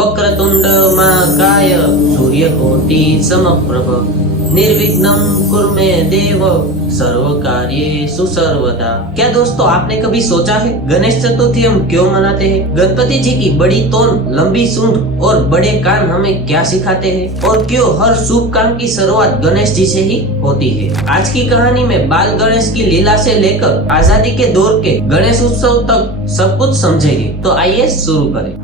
वक्रतुंड महाकाय सूर्यकोटि समप्रभ निर्विघ्नं कुरु मे देव सर्व कार्येषु सर्वदा। क्या दोस्तों आपने कभी सोचा है गणेश चतुर्थी हम क्यों मनाते हैं? गणपति जी की बड़ी तोंद, लंबी सूंड और बड़े कान हमें क्या सिखाते हैं? और क्यों हर शुभ काम की शुरुआत गणेश जी से ही होती है? आज की कहानी में बाल गणेश की लीला से लेकर आजादी के दौर के गणेश उत्सव तक सब कुछ समझेंगे। तो आइए शुरू करें।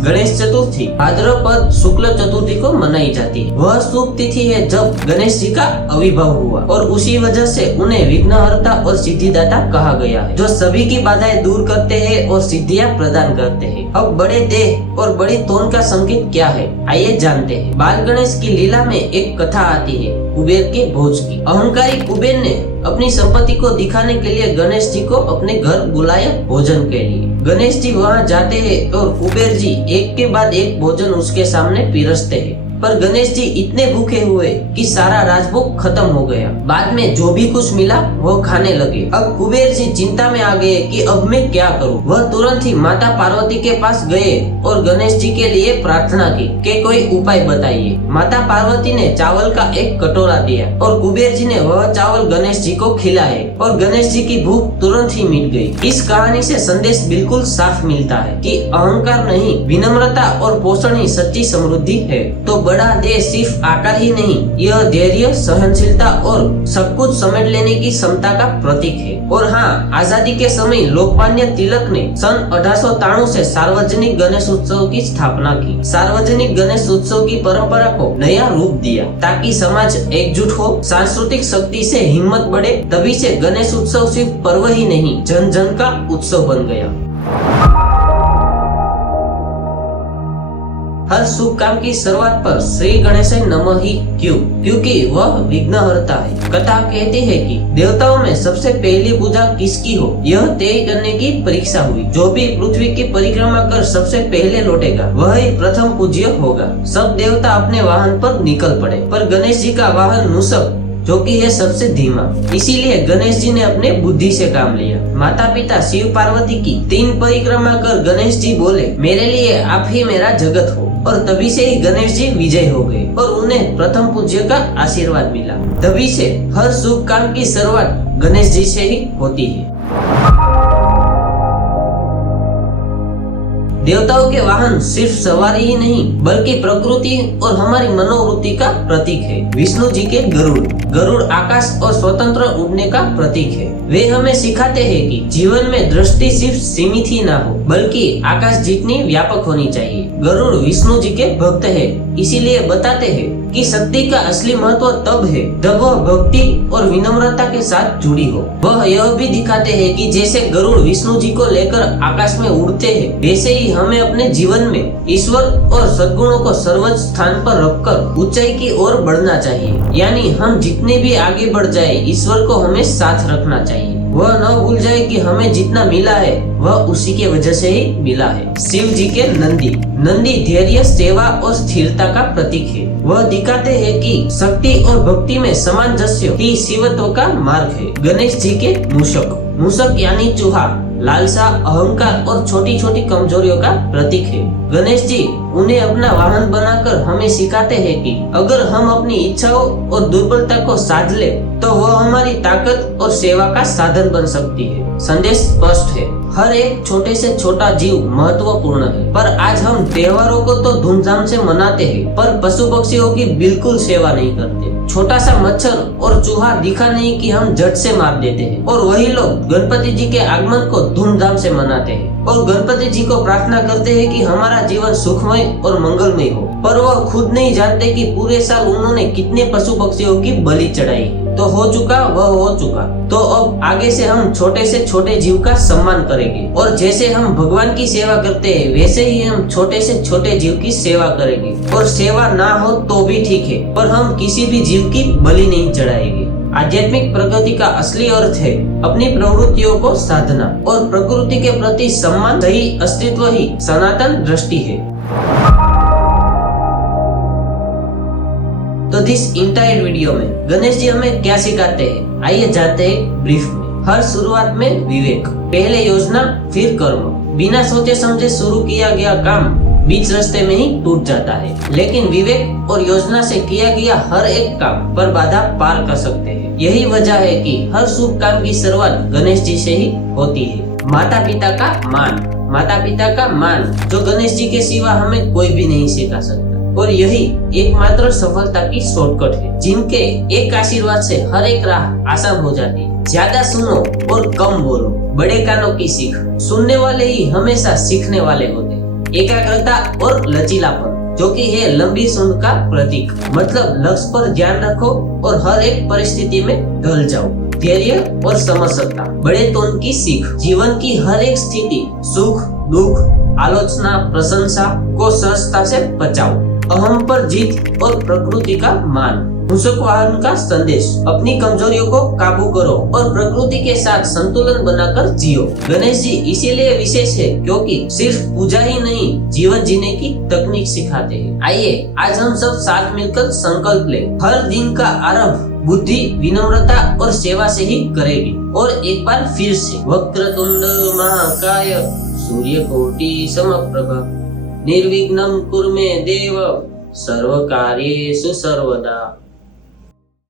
गणेश चतुर्थी भाद्रपद शुक्ल चतुर्थी को मनाई जाती है। वह शुभ तिथि है जब गणेश जी का आविर्भाव हुआ और उसी वजह से उन्हें विघ्नहर्ता और सिद्धिदाता कहा गया है, जो सभी की बाधाएं दूर करते हैं और सिद्धियां प्रदान करते हैं। अब बड़े देह और बड़ी तोंद का संकेत क्या है, आइए जानते हैं। बाल गणेश की लीला में एक कथा आती है कुबेर के भोज की। अहंकारी कुबेर ने अपनी संपत्ति को दिखाने के लिए गणेश जी को अपने घर बुलाया भोजन के लिए। गणेश जी वहां जाते हैं और कुबेर जी एक के बाद एक भोजन उसके सामने पीरसते हैं, पर गणेश जी इतने भूखे हुए कि सारा राजभोग खत्म हो गया। बाद में जो भी कुछ मिला वो खाने लगे। अब कुबेर जी चिंता में आ गए कि अब मैं क्या करूं। वह तुरंत ही माता पार्वती के पास गए और गणेश जी के लिए प्रार्थना की कि कोई उपाय बताइए। माता पार्वती ने चावल का एक कटोरा दिया और कुबेर जी ने वह चावल गणेश जी को खिलाए और गणेश जी की भूख तुरंत ही मिट गई। इस कहानी से संदेश बिल्कुल साफ मिलता है कि अहंकार नहीं, विनम्रता और पोषण ही सच्ची समृद्धि है। तो बड़ा देह सिर्फ आकार ही नहीं, यह धैर्य, सहनशीलता और सब कुछ समेट लेने की क्षमता का प्रतीक है। और हाँ, आजादी के समय लोकमान्य तिलक ने सन 1893 से सार्वजनिक गणेश उत्सव की स्थापना की। सार्वजनिक गणेश उत्सव की परंपरा को नया रूप दिया ताकि समाज एकजुट हो, सांस्कृतिक शक्ति से हिम्मत बढ़े। तभी से गणेश उत्सव सिर्फ पर्व ही नहीं, जन जन का उत्सव बन गया। हर शुभ काम की शुरुआत पर श्री गणेशाय नमः ही क्यों? क्योंकि वह विघ्नहर्ता है। कथा कहती है कि देवताओं में सबसे पहली पूजा किसकी हो, यह तय करने की परीक्षा हुई। जो भी पृथ्वी की परिक्रमा कर सबसे पहले लौटेगा वह ही प्रथम पूज्य होगा। सब देवता अपने वाहन पर निकल पड़े, पर गणेश जी का वाहन मूषक जो कि है सबसे धीमा, इसीलिए गणेश जी ने अपने बुद्धि से काम लिया। माता पिता शिव पार्वती की 3 परिक्रमा कर गणेश जी बोले, मेरे लिए आप ही मेरा जगत हो। और तभी से ही गणेश जी विजय हो गए और उन्हें प्रथम पूज्य का आशीर्वाद मिला। तभी से हर शुभ काम की शुरुआत गणेश जी से ही होती है। देवताओं के वाहन सिर्फ सवारी ही नहीं बल्कि प्रकृति और हमारी मनोवृत्ति का प्रतीक है। विष्णु जी के गरुड़ आकाश और स्वतंत्र उड़ने का प्रतीक है। वे हमें सिखाते हैं कि जीवन में दृष्टि सिर्फ सीमित ही ना हो बल्कि आकाश जितनी व्यापक होनी चाहिए। गरुड़ विष्णु जी के भक्त है, इसीलिए बताते हैं कि शक्ति का असली महत्व तब है जब वह भक्ति और विनम्रता के साथ जुड़ी हो। वह यह भी दिखाते हैं कि जैसे गरुड़ विष्णु जी को लेकर आकाश में उड़ते हैं, वैसे ही हमें अपने जीवन में ईश्वर और सद्गुणों को सर्वोच्च स्थान पर रखकर ऊंचाई की ओर बढ़ना चाहिए। यानी हम जितने भी आगे बढ़ जाए, ईश्वर को हमें साथ रखना चाहिए। वह न भूल जाए कि हमें जितना मिला है वह उसी के वजह से ही मिला है। शिव जी के नंदी धैर्य, सेवा और स्थिरता का प्रतीक है। वह दिखाते हैं कि शक्ति और भक्ति में सामंजस्य ही शिवत्व का मार्ग है। गणेश जी के मूषक यानी चूहा, लालसा, अहंकार और छोटी छोटी कमजोरियों का प्रतीक है। गणेश जी उन्हें अपना वाहन बनाकर हमें सिखाते हैं कि अगर हम अपनी इच्छाओं और दुर्बलता को साध ले तो वह हमारी ताकत और सेवा का साधन बन सकती है। संदेश स्पष्ट है, हर एक छोटे से छोटा जीव महत्वपूर्ण है। पर आज हम त्योहारों को तो धूमधाम से मनाते हैं पर पशु पक्षियों की बिल्कुल सेवा नहीं करते। छोटा सा मच्छर और चूहा दिखा नहीं कि हम झट से मार देते हैं। और वही लोग गणपति जी के आगमन को धूमधाम से मनाते हैं और गणपति जी को प्रार्थना करते हैं कि हमारा जीवन सुखमय और मंगलमय हो। पर वह खुद नहीं जानते कि पूरे साल उन्होंने कितने पशु पक्षियों की बलि चढ़ाई। तो हो चुका वह हो चुका। तो अब आगे से हम छोटे से छोटे जीव का सम्मान करेंगे और जैसे हम भगवान की सेवा करते हैं वैसे ही हम छोटे से छोटे जीव की सेवा करेंगे। और सेवा ना हो तो भी ठीक है, पर हम किसी भी जीव की बलि नहीं चढ़ाएंगे। आध्यात्मिक प्रगति का असली अर्थ है अपनी प्रवृत्तियों को साधना और प्रकृति के प्रति सम्मान। सही अस्तित्व ही सनातन दृष्टि है। तो दिस इंटायर वीडियो में गणेश जी हमें क्या सिखाते हैं, आइए जानते हैं ब्रीफ में। हर शुरुआत में विवेक, पहले योजना फिर कर्म। बिना सोचे समझे शुरू किया गया काम बीच रास्ते में ही टूट जाता है, लेकिन विवेक और योजना से किया गया हर एक काम पर बाधा पार कर सकते हैं। यही वजह है कि हर शुभ काम की शुरुआत गणेश जी से ही होती है। माता पिता का मान जो गणेश जी के सिवा हमें कोई भी नहीं सिखा सकता, और यही एकमात्र सफलता की शॉर्टकट है, जिनके एक आशीर्वाद से हर एक राह आसान हो जाती है। ज्यादा सुनो और कम बोलो, बड़े कानों की सीख। सुनने वाले ही हमेशा सीखने वाले होते हैं। एकाग्रता और लचीलापन जो कि है लंबी सूंड का प्रतीक, मतलब लक्ष्य पर ध्यान रखो और हर एक परिस्थिति में ढल जाओ। धैर्य और समझदारी, बड़े टोन की सीख। जीवन की हर एक स्थिति, सुख दुख, आलोचना प्रशंसा को सहजता से बचाओ। अहम पर जीत और प्रकृति का मान। वाहन का संदेश, अपनी कमजोरियों को काबू करो और प्रकृति के साथ संतुलन बनाकर जियो। गणेश जी इसीलिए विशेष है क्योंकि सिर्फ पूजा ही नहीं, जीवन जीने की तकनीक सिखाते हैं। आइए आज हम सब साथ मिलकर संकल्प लें, हर दिन का आरंभ बुद्धि, विनम्रता और सेवा से ही करेगी। और एक बार फिर से, वक्रतुंड महाकाय सूर्यकोटि समप्रभा निर्विघ्नं कुरु मे देव सर्वकार्येषु सर्वदा।